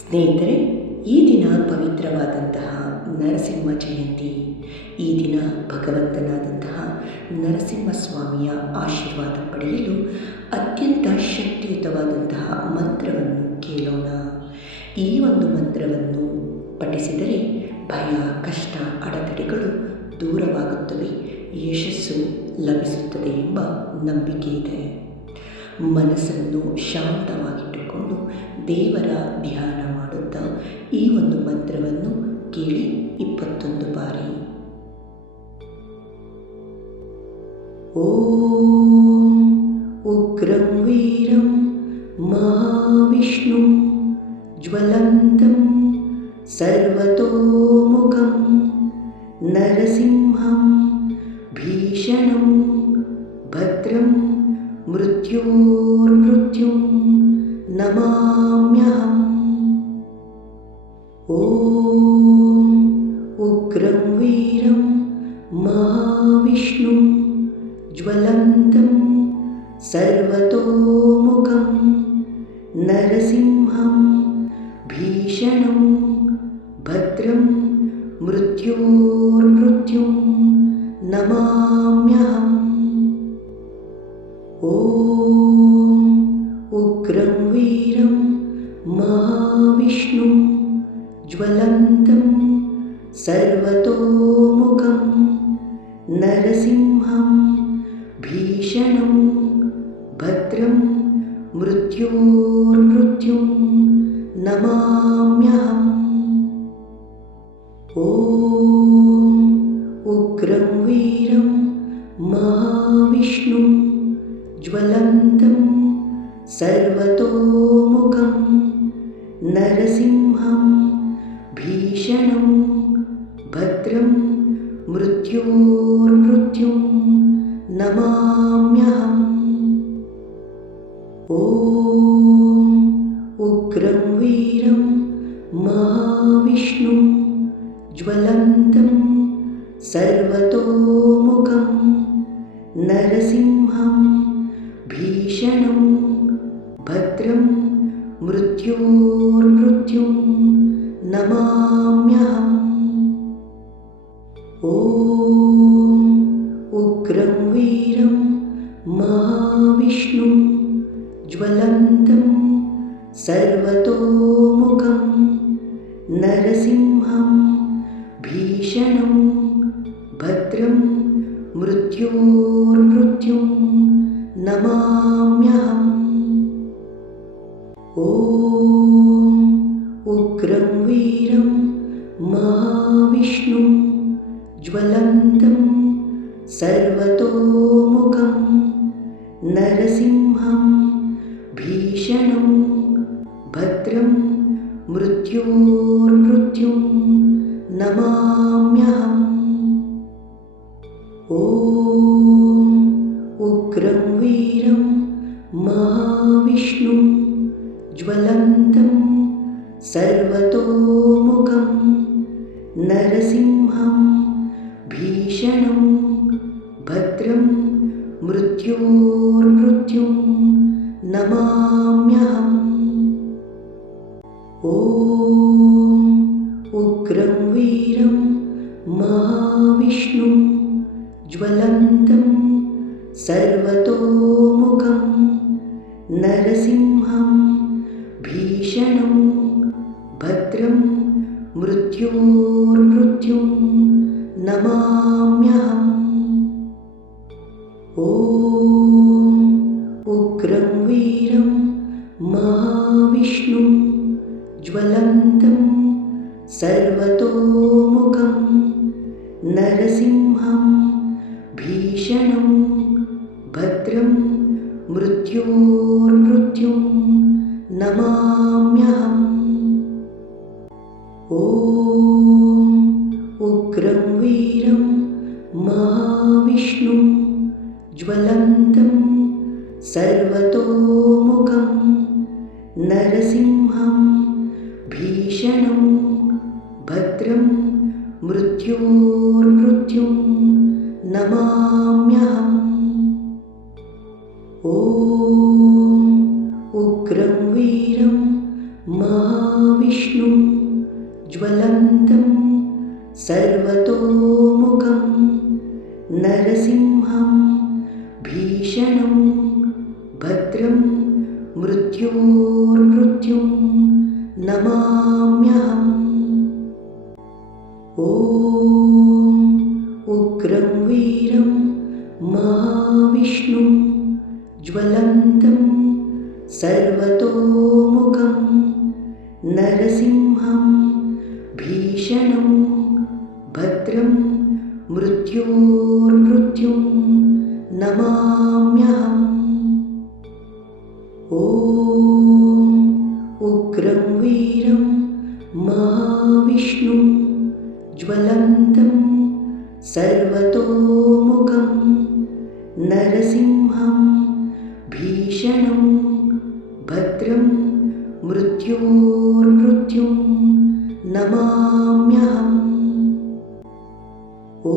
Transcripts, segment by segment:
ಸ್ನೇಹಿತರೆ, ಈ ದಿನ ಪವಿತ್ರವಾದಂತಹ ನರಸಿಂಹ ಜಯಂತಿ. ಈ ದಿನ ಭಗವಂತನಾದಂತಹ ನರಸಿಂಹಸ್ವಾಮಿಯ ಆಶೀರ್ವಾದ ಪಡೆಯಲು ಅತ್ಯಂತ ಶಕ್ತಿಯುತವಾದಂತಹ ಮಂತ್ರವನ್ನು ಕೇಳೋಣ. ಈ ಒಂದು ಮಂತ್ರವನ್ನು ಪಠಿಸಿದರೆ ಭಯ, ಕಷ್ಟ, ಅಡೆತಡೆಗಳು ದೂರವಾಗುತ್ತವೆ, ಯಶಸ್ಸು ಲಭಿಸುತ್ತದೆ ಎಂಬ ನಂಬಿಕೆ ಇದೆ. ಮನಸ್ಸನ್ನು ಶಾಂತವಾಗಿಟ್ಟುಕೊಂಡು ದೇವರ ಧ್ಯಾನ ಮಾಡುತ್ತಾ ಈ ಒಂದು ಮಂತ್ರವನ್ನು ಕೇಳಿ 21 ಬಾರಿ. ಓಂ ಉಗ್ರಂ ವೀರಂ ಮಹಾವಿಷ್ಣುಂ ಜ್ವಲಂತಂ ಸರ್ವತೋಮುಖಂ ನರಸಿಂಹಂ ಭೀಷಣಂ ಭದ್ರಂ ಮೃತ್ಯೋರ್ಮೃತ್ಯುಂ ನಮಾಮ್ಯಹಂ. ಓಂ ಉಗ್ರಂ ವೀರಂ ಮಹಾವಿಷ್ಣುಂ ಜ್ವಲಂತಂ ಸರ್ವತೋಮುಖಂ ನರಸಿಂಹಂ ಭೀಷಣಂ ಭದ್ರಂ ಮೃತ್ಯೋರ್ಮೃತ್ಯುಂ ನಮಾಮ್ಯಹಂ. ಓಂ ಉಗ್ರಂ ವೀರಂ ಮಹಾವಿಷ್ಣುಂ ಜ್ವಲಂತಂ ಸರ್ವತೋಮುಖಂ ನರಸಿಂಹಂ ಭೀಷಣಂ ಭದ್ರಂ ಮೃತ್ಯೋರ್ಮೃತ್ಯುಂ ನಮಾಮ್ಯಹಂ. ಓಂ ಉಗ್ರಂ ವೀರಂ ಮಹಾವಿಷ್ಣುಂ ಜ್ವಲಂತಂ ಸರ್ವತೋಮುಖಂ ನರಸಿಂಹಂ ಭೀಷಣಂ ಭದ್ರಂ ಮೃತ್ಯೋರ್ಮೃತ್ಯುಂ ನಮಾಮ್ಯಹಂ. ಓಂ ಉಗ್ರಂ ವೀರಂ ಮಹಾವಿಷ್ಣುಂ ಜ್ವಲಂತಂ ಸರ್ವತೋಮುಖಂ ನರಸಿಂಹಂ ಭೀಷಣಂ ಭದ್ರಂ ಮೃತ್ಯೋರ್ಮೃತ್ಯುಂ ನಮಾಮ್ಯಹಂ. ಓಂ ಉಗ್ರಂ ವೀರಂ ಮಹಾವಿಷ್ಣುಂ ಜ್ವಲಂತಂ ಸರ್ವತೋಮುಖಂ ನರಸಿಂಹಂ ಭೀಷಣಂ ಭದ್ರಂ ಮೃತ್ಯೋರ್ಮೃತ್ಯುಂ ನಮಾಮ್ಯಹಂ. ಓಂ ಉಗ್ರಂ ವೀರಂ ಮಹಾವಿಷ್ಣುಂ ಜ್ವಲಂತಂ ಸರ್ವತೋಮುಖಂ ನರಸಿಂಹಂ ಭೀಷಣಂ ಭದ್ರಂ ಮೃತ್ಯೋರ್ಮೃತ್ಯುಂ ನಮಾಮ್ಯಹಂ. ಓಂ ಉಗ್ರಂ ವೀರಂ ಮಹಾವಿಷ್ಣುಂ ಜ್ವಲಂತಂ ಸರ್ವತೋಮುಖಂ ನರಸಿಂಹಂ ಭೀಷಣಂ ಭದ್ರಂ ಮೃತ್ಯೋರ್ಮೃತ್ಯುಂ ನಮಾಮ್ಯಹಂ. ಓಂ ಉಗ್ರಂ ವೀರಂ ಮಹಾವಿಷ್ಣುಂ ಜ್ವಲಂತಂ ಸರ್ವತೋಮುಖಂ ನರಸಿಂಹಂ ಭೀಷಣಂ ಭದ್ರಂ ಮೃತ್ಯೋರ್ಮೃತ್ಯುಂ ನಮಾಮ್ಯಹಂ. ಓಂ ಉಗ್ರಂ ವೀರಂ ಮಹಾವಿಷ್ಣುಂ ಜ್ವಲಂತಂ ಸರ್ವತೋಮುಖಂ ನರಸಿಂಹಂ ಭೀಷಣಂ ಭದ್ರಂ ಮೃತ್ಯೋರ್ಮೃತ್ಯುಂ ನಮಾಮ್ಯಹಂ. ಓಂ ಉಗ್ರಂ ವೀರಂ ಮಹಾವಿಷ್ಣುಂ ಜ್ವಲಂತಂ ಸರ್ವತೋಮುಖಂ ನರಸಿಂಹಂ ಭೀಷಣಂ ಭದ್ರಂ ಮೃತ್ಯೋರ್ಮೃತ್ಯುಂ ನಮಾಮ್ಯಹಂ. ಓಂ ಉಗ್ರಂ ವೀರಂ ಮಹಾವಿಷ್ಣುಂ महाविष्णुं ज्वलन्तं सर्वतोमुखं नरसिंहं भीषणं भद्रं मृत्योर्मृत्युं नमाम्यहम्। ॐ उग्रं वीरं महाविष्णुं ज्वलन्तं सर्वतोमुखं नरसिंहं भीषणं भद्रं मृत्योर्मृत्युं नमाम्यहम्। ॐ उग्रं वीरं महाविष्णुं ज्वलन्तं सर्वतोमुखं नरसिंहं भीषणं भद्रं मृत्योर्मृत्युं नमाम्यहम्। ॐ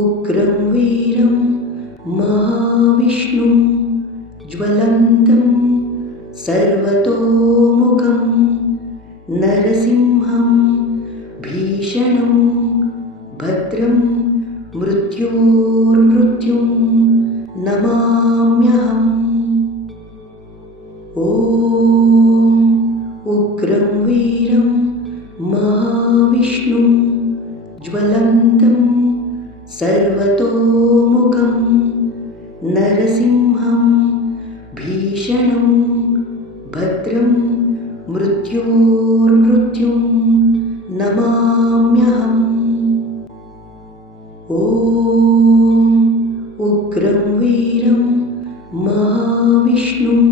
उग्रं वीरं महाविष्णुं ज्वलन्तं सर्वतोमुखं नरसिंहं भीषणं भद्रं मृत्योर्मृत्युं नमाम्यहम्। ॐ उग्रं वीरं महाविष्णुं ज्वलन्तं सर्वतोमुखं नरसिंहं भीषणं भद्रं मृत्योर्मृत्युं नमाम्यहम्। ॐ उग्रं वीरं महाविष्णुं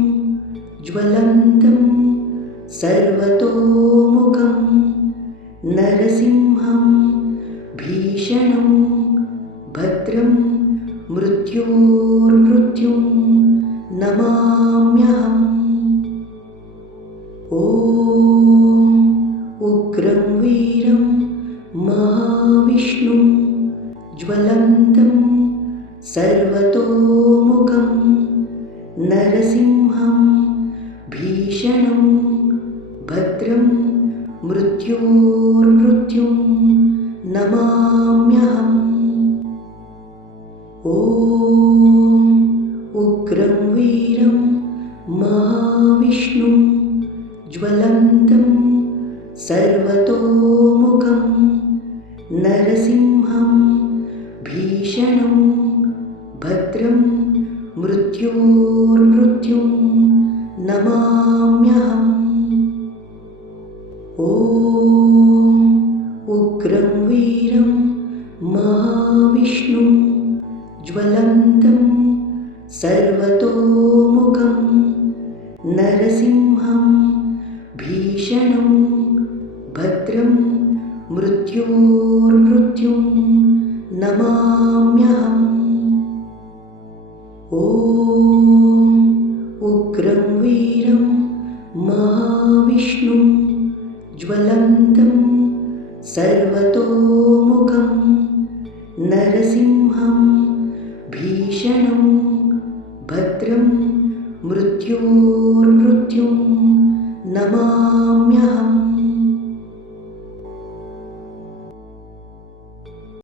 ज्वलन्तं सर्वतोमुखं नरसिंहं भीषणं भद्रं मृत्योर्मृत्युं नमाम्यहम्। ॐ उग्रं वीरं महाविष्णुं ज्वलन्तं सर्वतोमुखं नरसिंहं भीषणं भद्रं मृत्योर्मृत्युं नमाम्यहम्। ॐ उग्रं वीरं महाविष्णुं ज्वलन्तं सर्वतोमुखं नरसिंहं भीषणं भद्रं मृत्योर्मृत्युं नमाम्यहम्। ॐ उग्रं वीरं महाविष्णुं ज्वलन्तं सर्वतोमुखं नरसिंहं भीषणं भद्रं मृत्योर्मृत्युं नमाम्यहम्। ॐ उग्रं वीरं महाविष्णुं ज्वलन्तं सर्वतोमुखं नरसिंहं भीषणं भद्रं मृत्योर्मृत्युं